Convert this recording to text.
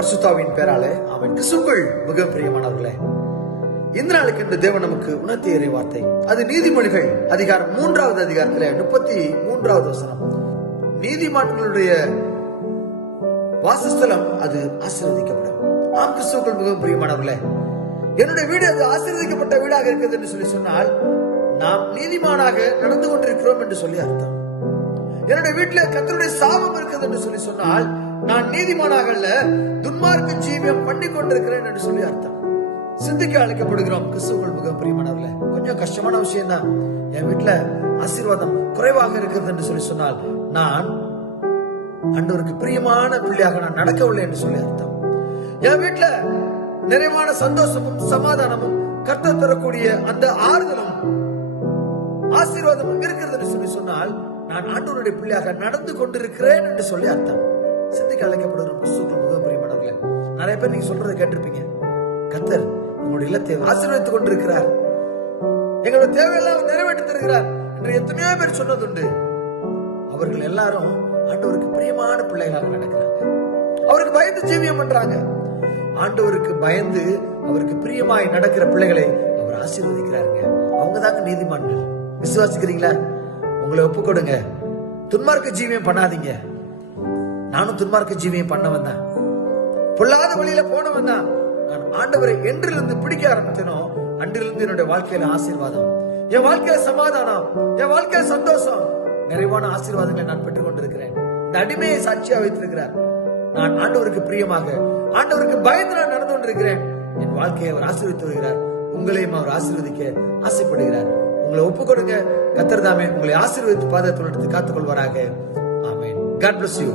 பரிசுத்தாவின் பேராலே அவன் கிறிஸ்துவுக்குள் மிக பிரியமானவர்களே, இந்த நாளுக்கு என்று தேவன் நமக்கு உணர்த்திய இறை வார்த்தை அது நீதிமொழிகள் அதிகாரம் 3வது அதிகாரத்திலே 33வது வசனம். நீதிமான்களுடைய வாசஸ்தலம் அது ஆசீர்வதிக்கப்படும். ஆம், கிறிஸ்துவுக்குள் மிகவும் பிரியமானவர்களே, என்னுடைய வீடு அது ஆசீர்வதிக்கப்பட்ட வீடாக இருக்கிறது என்று சொல்லி சொன்னால் நாம் நீதிமானாக நடந்து கொண்டிருக்கிறோம் என்று சொல்லி அர்த்தம். என்னுடைய வீட்டில் கர்த்தருடைய சாபம் இருக்கிறது என்று சொல்லி சொன்னால் நான் நீதிமானாக அல்ல, துன்மார்க்க ஜீவியம் பண்ணி கொண்டிருக்கிறேன் என்று சொல்லி அர்த்தம். சிந்திக்க அழைக்கப்படுகிறோம். கிறிஸ்துவுக்குள் மிக பிரியமானவர்களே, கொஞ்சம் கஷ்டமான விஷயம் தான். என் வீட்டுல ஆசீர்வாதம் குறைவாக இருக்கிறது என்று சொல்லி சொன்னால் நான் ஆண்டவருக்கு பிரியமான பிள்ளையாக நான் நடக்கவில்லை என்று சொல்லி அர்த்தம். என் வீட்டுல நிறைவான சந்தோஷமும் சமாதானமும் கர்த்தர் தரக்கூடிய அந்த ஆறுதலும் ஆசீர்வாதமும் இருக்கிறது என்று சொல்லி சொன்னால் நான் ஆண்டவருடைய பிள்ளையாக நடந்து கொண்டிருக்கிறேன் என்று சொல்லி அர்த்தம். சிந்திக்க அழைக்கப்படுகிறோம். கிறிஸ்துவுக்குள் மிக பிரியமானவர்களே, நிறைய பேர் நீங்க சொல்றதை கேட்டிருப்பீங்க. கர்த்தர் உங்களுடைய இல்லத்தை ஆசீர்வதித்துக் கொண்டிருக்கிறார், எங்களுடைய தேவையெல்லாம் நிறைவேற்றி தருகிறார் என்று எத்தனையோ பேர் சொன்னதுண்டு. அவர்கள் எல்லாரும் ஆண்டவருக்கு பிரியமான பிள்ளைகளாக நடக்கிறாங்க. அவருக்கு பயந்து ஜீவியம் பண்றாங்க. ஆண்டவருக்கு பயந்து அவருக்கு பிரியமாய் நடக்கிற பிள்ளைகளை அவர் ஆசீர்வதிக்கிறாருங்க. அவங்க தாங்க நீதிமான்கள். விசுவாசிக்கிறீங்களா? உங்களை ஒப்பு கொடுங்க. துன்மார்க்க ஜீவியம் பண்ணாதீங்க. நானும் துன்மார்க்க ஜீவியம் பண்ணவன் தான், பொல்லாத வழியில போனவன் தான். நான் ஆண்டவரை என்றிலிருந்து பிடிக்க ஆரம்பித்தனோ அன்றிலிருந்து என்னுடைய வாழ்க்கையில ஆசீர்வாதம், என் வாழ்க்கையில சமாதானம், என் வாழ்க்கையில சந்தோஷம், நிறைவான ஆசீர்வாதங்களை நான் பெற்றுக் கொண்டிருக்கிறேன். இந்த அடிமையை சாட்சியா வைத்திருக்கிறார். நான் ஆண்டவருக்கு பிரியமாக ஆண்டவருக்கு பயந்து நான் நடந்து கொண்டிருக்கிறேன். என் வாழ்க்கையை அவர் ஆசீர்வதித்து வருகிறார். உங்களையும் அவர் ஆசீர்வதிக்க ஆசைப்படுகிறார். உங்களை ஒப்பு கொடுங்க. கர்த்தர் தாமே உங்களை ஆசீர்வதித்து பாதத்தில் எடுத்து காத்துக் கொள்வாராக. ஆமென். God bless you.